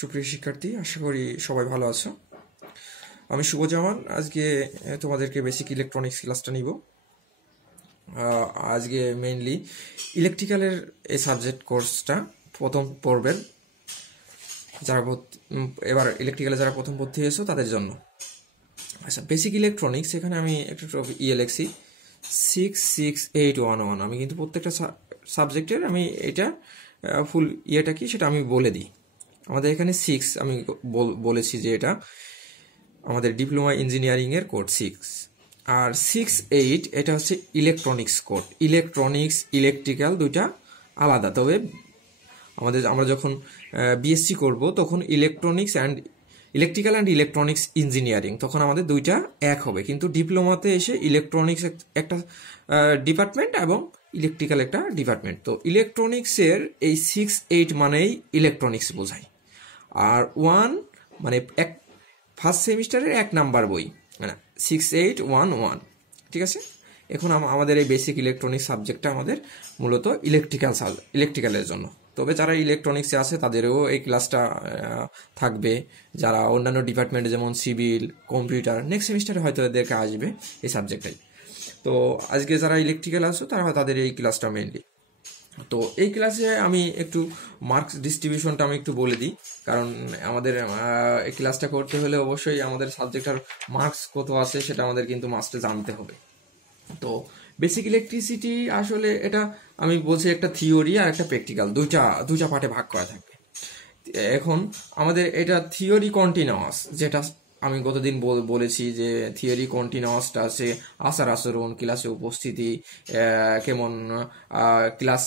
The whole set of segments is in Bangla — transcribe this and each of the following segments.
সুপ্রিয় শিক্ষার্থী, আশা করি সবাই ভালো আছো। আমি শুভজামান। আজকে তোমাদেরকে বেসিক ইলেকট্রনিক্স ক্লাসটা নিব। আজকে মেইনলি ইলেকট্রিক্যালের এই সাবজেক্ট কোর্সটা প্রথম পড়বেন যারা এবার ইলেকট্রিক্যালে যারা প্রথম ভর্তি হয়েছো তাদের জন্য। আচ্ছা, বেসিক ইলেকট্রনিক্স, এখানে আমি একটা লিখছি 66811। আমি কিন্তু প্রত্যেকটা সাবজেক্টের আমি এটা ফুল ইয়েটা কি সেটা আমি বলে দিই। আমাদের এখানে 6 আমি বলেছি যে এটা আমাদের ডিপ্লোমা ইঞ্জিনিয়ারিংয়ের কোড 6, আর 6-8 এটা হচ্ছে ইলেকট্রনিক্স কোড। ইলেকট্রনিক্স ইলেকট্রিক্যাল দুইটা আলাদা, তবে আমরা যখন বিএসসি করব তখন ইলেকট্রিক্যাল অ্যান্ড ইলেকট্রনিক্স ইঞ্জিনিয়ারিং, তখন আমাদের দুইটা এক হবে। কিন্তু ডিপ্লোমাতে এসে ইলেকট্রনিক্স একটা ডিপার্টমেন্ট এবং ইলেকট্রিক্যাল একটা ডিপার্টমেন্ট। তো ইলেকট্রনিক্সের এই 6-8 মানেই ইলেকট্রনিক্স বোঝায়, আর 1 মানে ফার্স্ট সেমিস্টারের 1 নাম্বার বই, মানে 6-8-1-1। ঠিক আছে, এখন আমাদের এই বেসিক ইলেকট্রনিক্স সাবজেক্টটা আমাদের মূলত ইলেকট্রিক্যালের জন্য। তবে যারা ইলেকট্রনিক্সে আছে তাদেরও এই ক্লাসটা থাকবে। যারা অন্যান্য ডিপার্টমেন্টে যেমন সিভিল, কম্পিউটার, নেক্সট সেমিস্টারে হয়তো এদেরকে আসবে এই সাবজেক্টটাই। তো আজকে যারা ইলেকট্রিক্যাল আছো তারা তাদের এই ক্লাসটা মেইনলি। তো এই ক্লাসে আমি একটু মার্কস ডিস্ট্রিবিউশনটা আমি একটু বলে দিই, কারণ আমাদের এই ক্লাসটা করতে হলে অবশ্যই আমাদের সাবজেক্টের মার্কস কত আছে সেটা আমাদের কিন্তু মাস্টে জানতে হবে। তো বেসিক ইলেকট্রিসিটি আসলে এটা আমি বলছি একটা থিওরি আর একটা প্র্যাকটিক্যাল, দুইটা পার্টে ভাগ করা থাকবে। এখন আমাদের এটা থিওরি কন্টিনিউয়াস, যেটা আমি গতদিন বলেছি যে থিওরি কন্টিনিউয়াসটা আছে আচার আচরণ, ক্লাসে উপস্থিতি, কেমন ক্লাস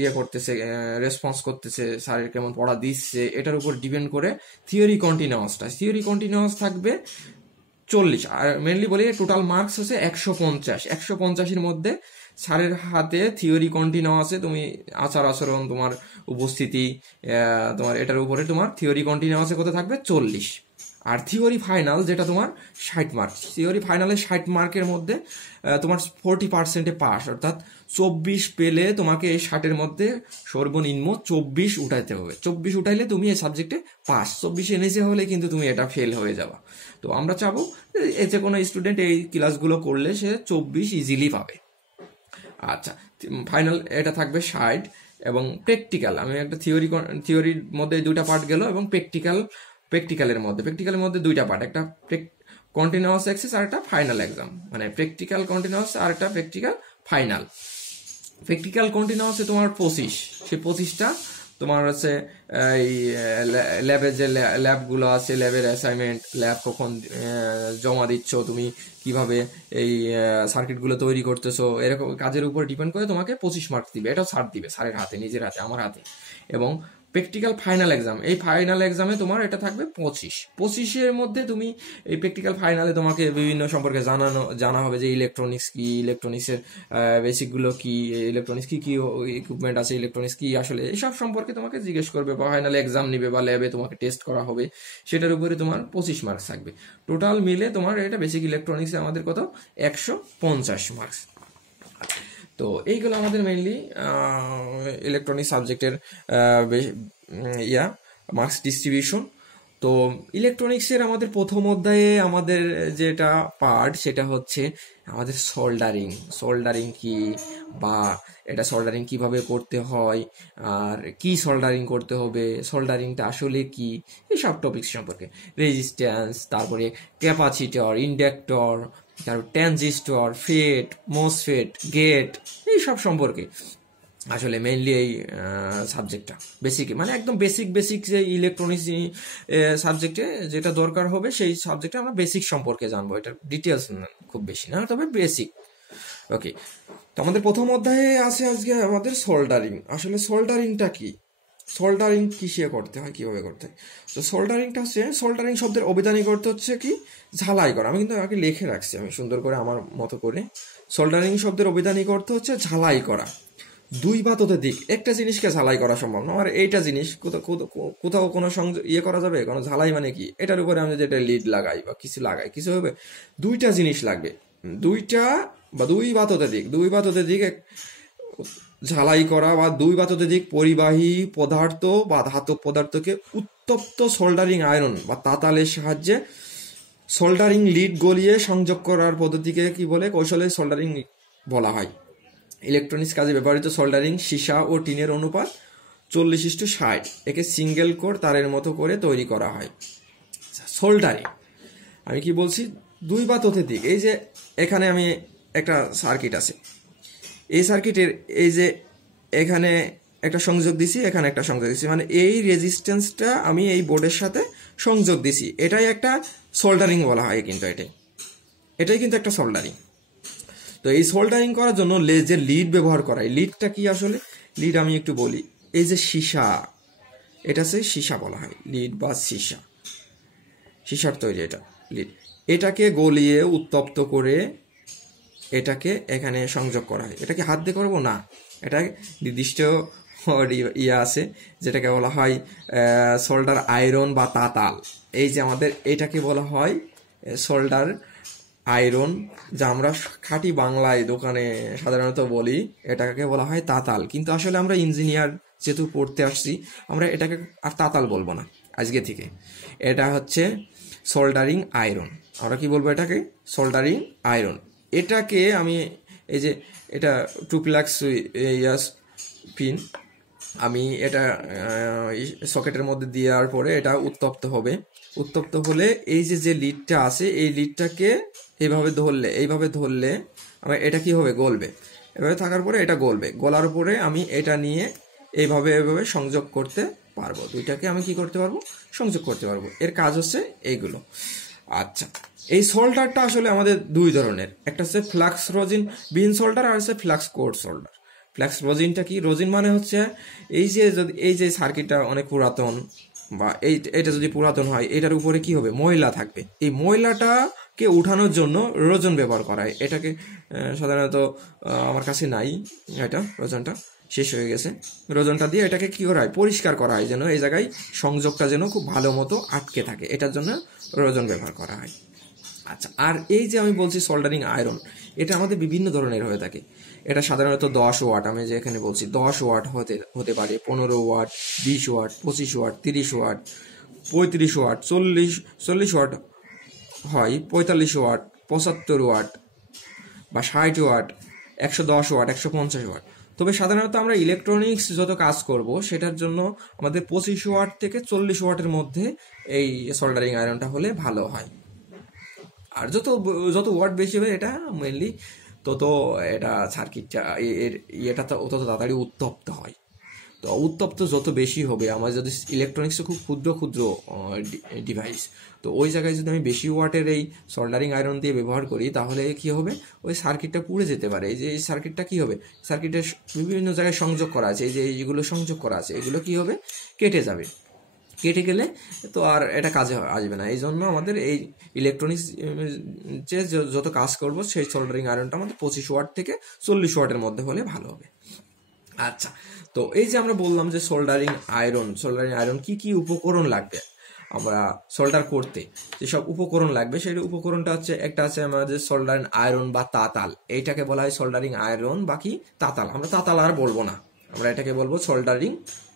ইয়ে করতেছে, রেসপন্স করতেছে, স্যারের কেমন পড়া দিচ্ছে, এটার উপর ডিপেন্ড করে থিওরি কন্টিনিউয়াস থাকবে 40। আর মেনলি বলি টোটাল মার্কস হচ্ছে 150। 150-এর মধ্যে স্যারের হাতে থিওরি কন্টিনিউয়াসে তুমি আচার আচরণ, তোমার উপস্থিতি, তোমার এটার উপরে তোমার থিওরি কন্টিনিউয়াসে কত থাকবে 40। আর থিওরি ফাইনাল যেটা তোমার 60 মার্ক, থিওরি ফাইনালে 60 মার্কের মধ্যে তোমার 40%-এ পাস, অর্থাৎ 24 পেলে তোমাকে এই 60-এর মধ্যে সর্বনিম্ন 24 উঠাইতে হবে। 24 উঠাইলে তুমি এই সাবজেক্টে পাস, 24 এনেছে হলে কিন্তু তুমি এটা ফেল হয়ে যাবা। তো আমরা চাবো যে কোনো স্টুডেন্ট এই ক্লাসগুলো করলে সে 24 ইজিলি পাবে। আচ্ছা, ফাইনাল এটা থাকবে 60। এবং প্র্যাকটিক্যাল, আমি একটা থিওরির মধ্যে দুইটা পার্ট গেল, এবং প্র্যাকটিক্যালের মধ্যে দুইটা পার্ট, একটা কন্টিনিউয়াস এক্সেস আর একটা ফাইনাল এক্সাম, মানে প্র্যাকটিক্যাল কন্টিনিউয়াস আর একটা প্র্যাকটিক্যাল ফাইনাল। প্র্যাকটিক্যাল কন্টিনিউয়াসে তোমার 25, সেই 25টা তোমার হচ্ছে এই ল্যাবের যে ল্যাবগুলো আছে, ল্যাবের অ্যাসাইনমেন্ট, ল্যাব কখন জমা দিচ্ছ, তুমি কিভাবে এই সার্কিটগুলো তৈরি করতেছো, এরকম কাজের উপর ডিপেন্ড করে তোমাকে 25 মার্কস দিবে। এটাও স্যার দিবে, স্যারের হাতে, নিজের হাতে, আমার হাতে। এবং প্র্যাকটিক্যাল ফাইনাল এক্সাম, এই ফাইনাল এক্সামে তোমার এটা থাকবে 25-এর মধ্যে তুমি এই প্র্যাকটিক্যাল ফাইনালে তোমাকে বিভিন্ন সম্পর্কে জানা হবে যে ইলেকট্রনিক্স কি, ইলেকট্রনিক্সের বেসিকগুলো কি, ইলেকট্রনিক্স কি কি ইকুইপমেন্ট আছে, ইলেকট্রনিক্স কি আসলে, এইসব সম্পর্কে তোমাকে জিজ্ঞেস করবে, বা ফাইনাল এক্সাম নিবে, বা ল্যাবে তোমাকে টেস্ট করা হবে, সেটার উপরে তোমার 25 মার্কস থাকবে। টোটাল মিলে তোমার এটা বেসিক ইলেকট্রনিক্সে আমাদের কত 150 মার্কস। তো এইগুলো আমাদের মেইনলি ইলেকট্রনিক সাবজেক্টের মার্কস ডিস্ট্রিবিউশন। তো ইলেকট্রনিক্সের আমাদের প্রথম অধ্যায়ে আমাদের যেটা পার্ট সেটা হচ্ছে আমাদের সোল্ডারিং কি, বা এটা সোল্ডারিং কিভাবে করতে হয়, আর কি সোল্ডারিং করতে হবে, সোল্ডারিংটা আসলে কি, এইসব টপিক সম্পর্কে, রেজিস্ট্যান্স, তারপরে ক্যাপাসিটর, ইন্ডাক্টর, তারপর ট্রানজিস্টর, ফেট, মসফেট, গেট, এইসব সম্পর্কে আসলে মেইনলি এই সাবজেক্টটা বেসিক, মানে একদম বেসিক যে ইলেকট্রনিক্স সাবজেক্টে যেটা দরকার হবে সেই সাবজেক্টে আমরা বেসিক সম্পর্কে জানবো। এটা ডিটেলস খুব বেশি না, তবে বেসিক। ওকে, তো আমাদের প্রথম অধ্যায়ে আছে আজকে আমাদের সোল্ডারিং। আসলে সোল্ডারিংটা কি, সোল্ডারিং কিসে করতে হয়, কিভাবে করতে হয়। তো সোল্ডারিংটা হচ্ছে, সোল্ডারিং শব্দের অভিধানিক অর্থ হচ্ছে কি, ঝালাই করা। আমি কিন্তু আগে লিখে রাখছি আমি সুন্দর করে আমার মতো করে। সোল্ডারিং শব্দের অভিধানিক অর্থ হচ্ছে ঝালাই করা। দুই বা ততোধিক একটা জিনিসকে ঝালাই করা সম্ভব না। আর এইটা জিনিস কোথাও কোনো ইয়ে করা যাবে, কোনো ঝালাই মানে কি, এটার উপরে আমি যেটা লিড লাগাই বা কিছু লাগাই, কিছু হবে, দুইটা জিনিস লাগবে, দুই বা ততোধিক ঝালাই করা বা 2 বা ততোধিক পরিবাহী পদার্থ বা ধাতব পদার্থকে উত্তপ্ত সোল্ডারিং আয়রন বা তাতালের সাহায্যে সোল্ডারিং লিড গলিয়ে সংযোগ করার পদ্ধতিকে কি বলে, কৌশলে সোল্ডারিং বলা হয়। ইলেকট্রনিক্স কাজে ব্যবহৃত সোল্ডারিং সীসা ও টিনের অনুপাত 40:60, একে সিঙ্গেল কোর তারের মতো করে তৈরি করা হয়। সোল্ডারিং আমি কি বলছি, 2 বা ততোধিক, এই যে এখানে আমি একটা সার্কিট আছে, এই সার্কিটের এই যে এখানে একটা সংযোগ দিছি, এখানে একটা সংযোগ দিছি, মানে এই রেজিস্ট্যান্সটা আমি এই বোর্ডের সাথে সংযোগ দিছি, এটাই একটা সোল্ডারিং বলা হয়। কিন্তু এটাই কিন্তু একটা সোল্ডারিং। তো এই সোল্ডারিং করার জন্য যে লিড ব্যবহার করা হয়, লিডটা কি আসলে, লিড আমি একটু বলি, এই যে সীসা, এটা সে সীসা বলা হয়, লিড বা সীসা, সীসার তৈরি এটা লিড, এটাকে গলিয়ে উত্তপ্ত করে এটাকে এখানে সংযোগ করা হয়। এটাকে হাত দিয়ে করবো না, এটা নির্দিষ্ট ইয়ে আছে যেটাকে বলা হয় সোল্ডার আয়রন বা তাতাল। এই যে আমাদের এটাকে বলা হয় সোল্ডার আয়রন, যা আমরা খাঁটি বাংলায় দোকানে সাধারণত বলি, এটাকে বলা হয় তাতাল। কিন্তু আসলে আমরা ইঞ্জিনিয়ার যেহেতু পড়তে আসছি, আমরা এটাকে আর তাতাল বলবো না আজকে থেকে, এটা হচ্ছে সোল্ডারিং আয়রন। আমরা কি বলবো, এটাকে সোল্ডারিং আয়রন। এটাকে আমি এই যে এটা 2 ইয়াস পিন, আমি এটা সকেটের মধ্যে দেওয়ার পরে এটা উত্তপ্ত হবে। উত্তপ্ত হলে এই যে লিডটা আছে, এই লিডটাকে এইভাবে ধরলে আমার এটা কি হবে, গলবে। এভাবে থাকার পরে এটা গলবে, গলার পরে আমি এটা নিয়ে এইভাবে সংযোগ করতে পারবো, দুইটাকে আমি কি করতে পারবো, সংযোগ করতে পারবো। এর কাজ হচ্ছে এইগুলো। আচ্ছা, এই সোল্ডারটা আসলে আমাদের 2 ধরনের, একটা হচ্ছে ফ্লাক্স রোজিন বিন সোল্ডার, আর হচ্ছে ফ্লাক্স কোড সোল্ডার। ফ্লাক্স রোজিনটা কি, রোজিন মানে হচ্ছে এই যে সার্কিটটা অনেক পুরাতন বা এটা যদি পুরাতন হয়, এটার উপরে কি হবে, ময়লা থাকবে, এই ময়লাটাকে উঠানোর জন্য রোজন ব্যবহার করা হয়। এটাকে সাধারণত আমার কাছে নাই, এটা রোজনটা শেষ হয়ে গেছে। রোজনটা দিয়ে এটাকে কি করা হয়, পরিষ্কার করা হয়, যেন এই জায়গায় সংযোগটা যেন খুব ভালো মতো আটকে থাকে, এটার জন্য রোজন ব্যবহার করা হয়। আচ্ছা, আর এই যে আমি বলছি সোল্ডারিং আয়রন, এটা আমাদের বিভিন্ন ধরনের হয়ে থাকে। এটা সাধারণত 10 ওয়াট, আমি যে এখানে বলছি 10 ওয়াট হতে পারে, 15 watt, 20 watt, 25 watt, 30 watt, 35 watt, 40 watt হয়, 45 ওয়াট, 75 ওয়াট বা 60 ওয়াট, 110 ওয়াট, 150 ওয়াট। তবে সাধারণত আমরা ইলেকট্রনিক্স যত কাজ করব, সেটার জন্য আমাদের 25 ওয়াট থেকে 40 ওয়াটের মধ্যে এই সোল্ডারিং আয়রনটা হলে ভালো হয়। আর যত ওয়াট বেশি হবে, এটা মেনলি তত এটা সার্কিটটা এটা তত তাড়াতাড়ি উত্তপ্ত হয়। তো উত্তপ্ত যত বেশি হবে, আমার যদি ইলেকট্রনিক্স খুব ক্ষুদ্র ডিভাইস, তো ওই জায়গায় যদি আমি বেশি ওয়াটের এই সোল্ডারিং আয়রন দিয়ে ব্যবহার করি, তাহলে কি হবে, ওই সার্কিটটা পুড়ে যেতে পারে। এই যে এই সার্কিটটা কি হবে, সার্কিটের বিভিন্ন জায়গায় সংযোগ করা আছে, এই যে এইগুলো সংযোগ করা আছে, এগুলো কি হবে, কেটে যাবে। কেটে গেলে তো আর এটা কাজে আসবে না। এই জন্য আমাদের এই ইলেকট্রনিক্স যে যত কাজ করব, সেই সোল্ডারিং আয়রনটা আমাদের 25 ওয়াট থেকে 40 ওয়াটের মধ্যে হলে ভালো হবে। আচ্ছা, তো এই যে আমরা বললাম যে সোল্ডারিং আয়রন কি কি উপকরণ লাগবে আমরা সোল্ডার করতে, যেসব উপকরণ লাগবে, সেই উপকরণটা হচ্ছে, একটা আছে আমাদের সোল্ডারিং আয়রন বা তাতাল, এইটাকে বলা হয় সোল্ডারিং আয়রন বা কি তাতাল। আমরা তাতাল আর বলবো না, আমরা এটাকে বলবো সোল্ডারিং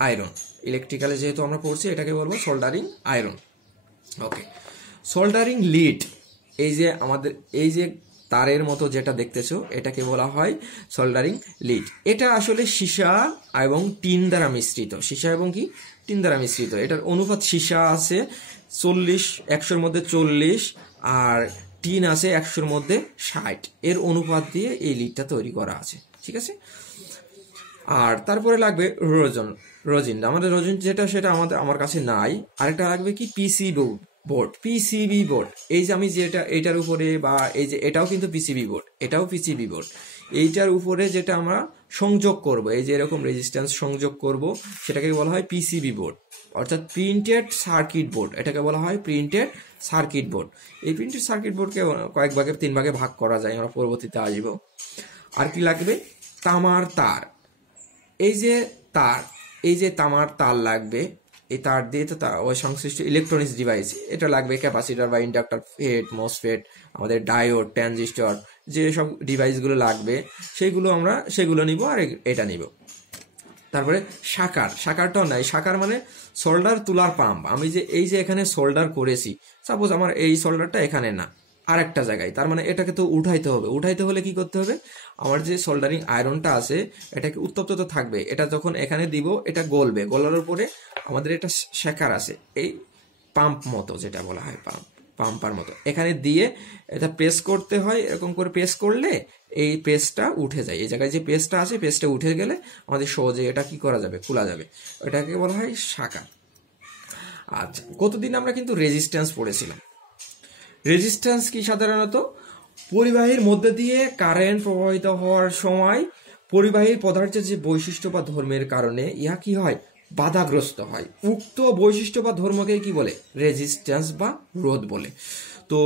আয়রন। ইলেকট্রিক্যালে যেহেতু আমরা পড়ছি, এটাকে বলবো সোল্ডারিং আয়রন। ওকে, সোল্ডারিং লিড, এই যে আমাদের এই যে তারের মতো যেটা দেখতেছো, এটাকে বলা হয় সোল্ডারিং লিড। এটা আসলে সীসা এবং টিন দ্বারা মিশ্রিত, সীসা এবং কি টিন দ্বারা মিশ্রিত। এটার অনুপাত, সীসা আছে 100-র মধ্যে 40, আর টিন আছে 100-র মধ্যে 60, এর অনুপাত দিয়ে এই লিডটা তৈরি করা আছে, ঠিক আছে। আর তারপরে লাগবে রোজিন। আমাদের রোজিন যেটা, সেটা আমার কাছে নাই। আরেকটা লাগবে কি, পিসিবি বোর্ড। এই যে আমি যেটা এইটার উপরে, বা এই যে এটাও কিন্তু পিসিবি বোর্ড, এটাও পিসিবি বোর্ড। এইটার উপরে যেটা আমরা সংযোগ করব, এই যে এরকম রেজিস্ট্যান্স সংযোগ করব, সেটাকে বলা হয় পিসিবি বোর্ড, অর্থাৎ প্রিন্টেড সার্কিট বোর্ড। এটাকে বলা হয় প্রিন্টেড সার্কিট বোর্ড। এই প্রিন্টেড সার্কিট বোর্ডকে কয়েক ভাগে, 3 ভাগে ভাগ করা যায়, আমরা পরবর্তীতে আসব। আর কি লাগবে, তামার তার। এই যে তামার তার লাগবে, এই তার দিয়ে তো ওই সংশ্লিষ্ট ইলেকট্রনিক্স ডিভাইস, এটা লাগবে ক্যাপাসিটর বা ইন্ডাক্টর, ফেট, মসফেট, আমাদের ডায়োড, ট্রানজিস্টর, যে সব ডিভাইসগুলো লাগবে, সেগুলো নিব, আর এটা নিব। তারপরে সাকারটাও নাই। সাকার মানে সোল্ডার তুলার পাম্প। আমি যে এই যে এখানে সোল্ডার করেছি, সাপোজ আমার এই সোল্ডারটা এখানে না, আর একটা জায়গায়, তার মানে এটাকে তো উঠাইতে হবে। উঠাইতে হলে কি করতে হবে, আমার যে সোল্ডারিং আয়রনটা আছে এটাকে উত্তপ্ত তো থাকবে, এটা যখন এখানে দিব এটা গলবে, গলার উপরে আমাদের এটা শেখার আছে, এই পাম্প মতো যেটা বলা হয় পাম্পার মতো, এখানে দিয়ে এটা প্রেস করতে হয়। এরকম করে প্রেস করলে এই পেস্টটা উঠে যায়, এই জায়গায় যে পেস্টটা আছে পেস্টটা উঠে গেলে আমাদের সহজে এটা কি করা যাবে, খোলা যাবে। এটাকে বলা হয় শাখা। আচ্ছা, কতদিন আমরা কিন্তু রেজিস্ট্যান্স পড়েছিলাম। রেজিস্ট্যান্স কি, সাধারণত পরিবাহীর মধ্যে দিয়ে কারেন্ট প্রবাহিত হওয়ার সময় পরিবাহীর পদার্থের যে বৈশিষ্ট্য বা ধর্মের কারণে ইহা কি হয়, বাধাগ্রস্ত হয়। উক্ত বৈশিষ্ট্য বা ধর্মকে কি বলে, রেজিস্ট্যান্স বা রোধ বলে। তো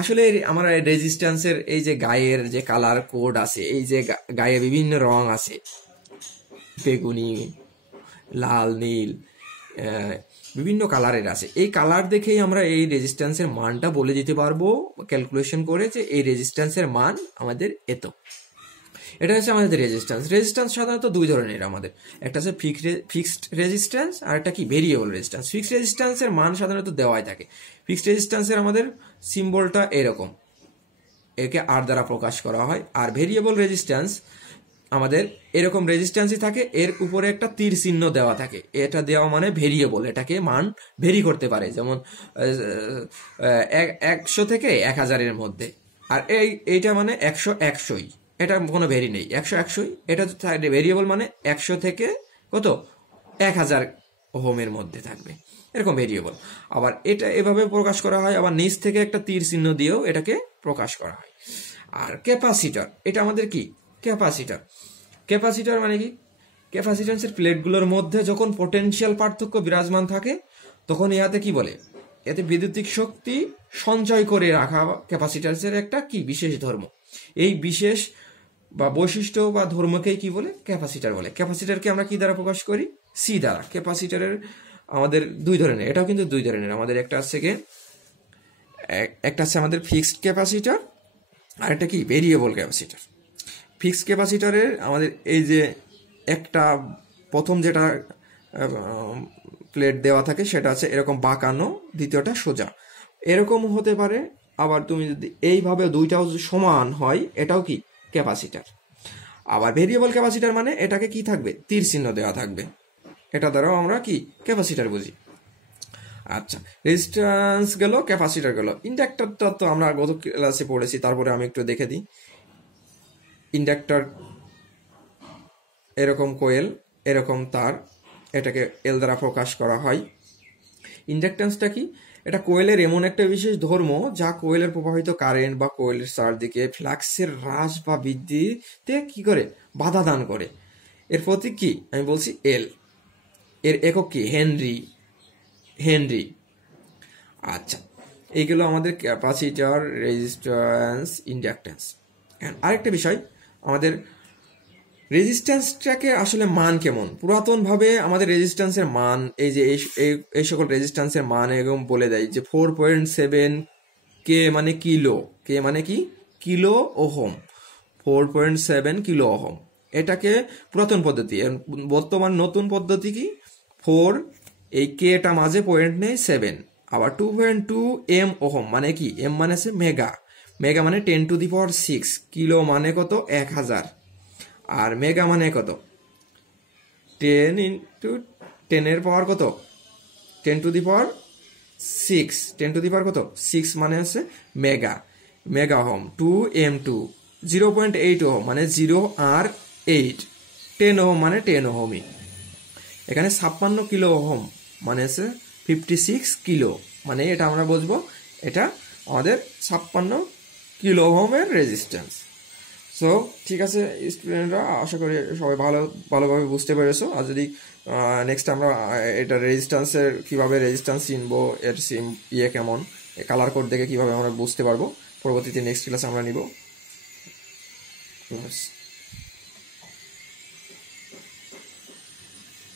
আসলে আমরা রেজিস্ট্যান্সের এই যে গায়ের যে কালার কোড আছে, এই যে গায়ে বিভিন্ন রং আছে, বেগুনি, লাল, নীল, বিভিন্ন কালারের আছে, এই কালার দেখেই আমরা এই রেজিস্ট্যান্সের মানটা বলে দিতে পারবো ক্যালকুলেশন করে, যে এই রেজিস্ট্যান্সের মান আমাদের এত। এটা হচ্ছে আমাদের রেজিস্ট্যান্স। রেজিস্ট্যান্স সাধারণত দুই ধরনের আমাদের, একটা হচ্ছে ফিক্সড রেজিস্ট্যান্স আর একটা কি ভেরিয়েবল রেজিস্ট্যান্স। ফিক্সড রেজিস্ট্যান্সের মান সাধারণত দেওয়াই থাকে। ফিক্সড রেজিস্ট্যান্সের আমাদের সিম্বলটা এরকম, একে আর দ্বারা প্রকাশ করা হয়। আর ভেরিয়েবল রেজিস্ট্যান্স আমাদের এরকম রেজিস্ট্যান্সই থাকে, এর উপরে একটা তীর চিহ্ন দেওয়া থাকে, এটা দেওয়া মানে ভেরিয়েবল, এটাকে মান ভেরি করতে পারে, যেমন 100 থেকে 1000-এর মধ্যে। আর এইটা মানে 100-100ই, এটা কোনো ভেরি নেই, 100-100ই, এটা ভেরিয়েবল মানে 100 থেকে কত 1000 ওহমের মধ্যে থাকবে, এরকম ভেরিয়েবল। আবার এটা এভাবে প্রকাশ করা হয়, আবার নিচ থেকে একটা তীর চিহ্ন দিয়েও এটাকে প্রকাশ করা হয়। আর ক্যাপাসিটর, এটা আমাদের কি ক্যাপাসিটর মানে কি, ক্যাপাসিট্যান্সের প্লেটগুলোর মধ্যে যখন পোটেনশিয়াল পার্থক্য বিরাজমান থাকে তখন ইহাতে কি বলে, এতে বিদ্যুতিক শক্তি সঞ্চয় করে রাখা ক্যাপাসিট্যান্সের একটা কি বিশেষ ধর্ম। এই বিশেষ বা বৈশিষ্ট্য বা ধর্মকেই কি বলে, ক্যাপাসিটর বলে। ক্যাপাসিটরকে আমরা কি দ্বারা প্রকাশ করি, সি দ্বারা। ক্যাপাসিটরের আমাদের দুই ধরনের, এটাও কিন্তু দুই ধরনের, আমাদের একটা আছে আমাদের ফিক্সড ক্যাপাসিটর, আর একটা কি ভেরিয়েবল ক্যাপাসিটর। ফিক্সড ক্যাপাসিটরের আমাদের এই যে একটা প্রথম যেটা প্লেট দেওয়া থাকে সেটা আছে এরকম বাঁকানো, দ্বিতীয়টা সোজা, এরকম হতে পারে। আবার তুমি যদি এইভাবে দুইটাও সমান হয় এটাও কি ক্যাপাসিটর। আবার ভেরিয়েবল ক্যাপাসিটর মানে এটাকে কি থাকবে, তীর চিহ্ন দেওয়া থাকবে, এটা দ্বারাও আমরা কি ক্যাপাসিটর বুঝি। আচ্ছা, রেজিস্ট্যান্স গেল, ক্যাপাসিটর গেল। ইন্ডাক্টরটা তো আমরা গত ক্লাসে পড়েছি, তারপরে আমি একটু দেখে দিই। ইন্ডাক্টর এরকম কোয়েল, এরকম তার, এটাকে এল দ্বারা প্রকাশ করা হয়। ইন্ডাকট্যান্সটা কি, এটা কোয়েলের এমন একটা বিশেষ ধর্ম যা কোয়েলের প্রবাহিত কারেন্ট বা কোয়েলের চারদিকে ফ্লাক্সের হ্রাস বা বৃদ্ধিতে কি করে, বাধা দান করে। এর প্রতীক কি, আমি বলছি এল। এর একক কি, হেনরি। আচ্ছা, এইগুলো আমাদের ক্যাপাসিটর, রেজিস্ট্যান্স, ইন্ডাকট্যান্স। আরেকটা বিষয়, আমাদের রেজিস্ট্যান্সটাকে আসলে মান কেমন, পুরাতনভাবে আমাদের রেজিস্ট্যান্সের মান এই যে এই সকল রেজিস্ট্যান্সের মান এরকম বলে দেয় যে 4.7 কে মানে কিলো, কে মানে কি কিলো ওহম, 4.7 কিলো ওহম। এটাকে পুরাতন পদ্ধতি। বর্তমান নতুন পদ্ধতি কি, 4, এই কেটা মাঝে পয়েন্ট নেই, 7, আবার 2.2 এম ওহম মানে কি, এম মানে আছে মেগা, মেগা মানে 10⁶, কিলো মানে কত 1000, আর মেগা মানে কত 10 × 10 পাওয়ার কত 10⁶, 10 কত 6 মানে আছে মেগা ওহম। 2m2 0.8 ওহম মানে 0 আর 8, 10 ওহম মানে 10 ওহমই। এখানে 56 কিলো ওহম মানে আছে 56 কিলো, মানে এটা আমরা বুঝবো এটা আমাদের 56 কিলো ওহমের রেজিস্ট্যান্স। সো ঠিক আছে স্টুডেন্টরা, আশা করি সবাই ভালোভাবে বুঝতে পেরেছো। আর যদি নেক্সট আমরা এটা রেজিস্ট্যান্সের কীভাবে রেজিস্ট্যান্স চিনবো, এর কেমন, কালার কোড দেখে কীভাবে আমরা বুঝতে পারবো, পরবর্তীতে নেক্সট ক্লাসে আমরা নিব।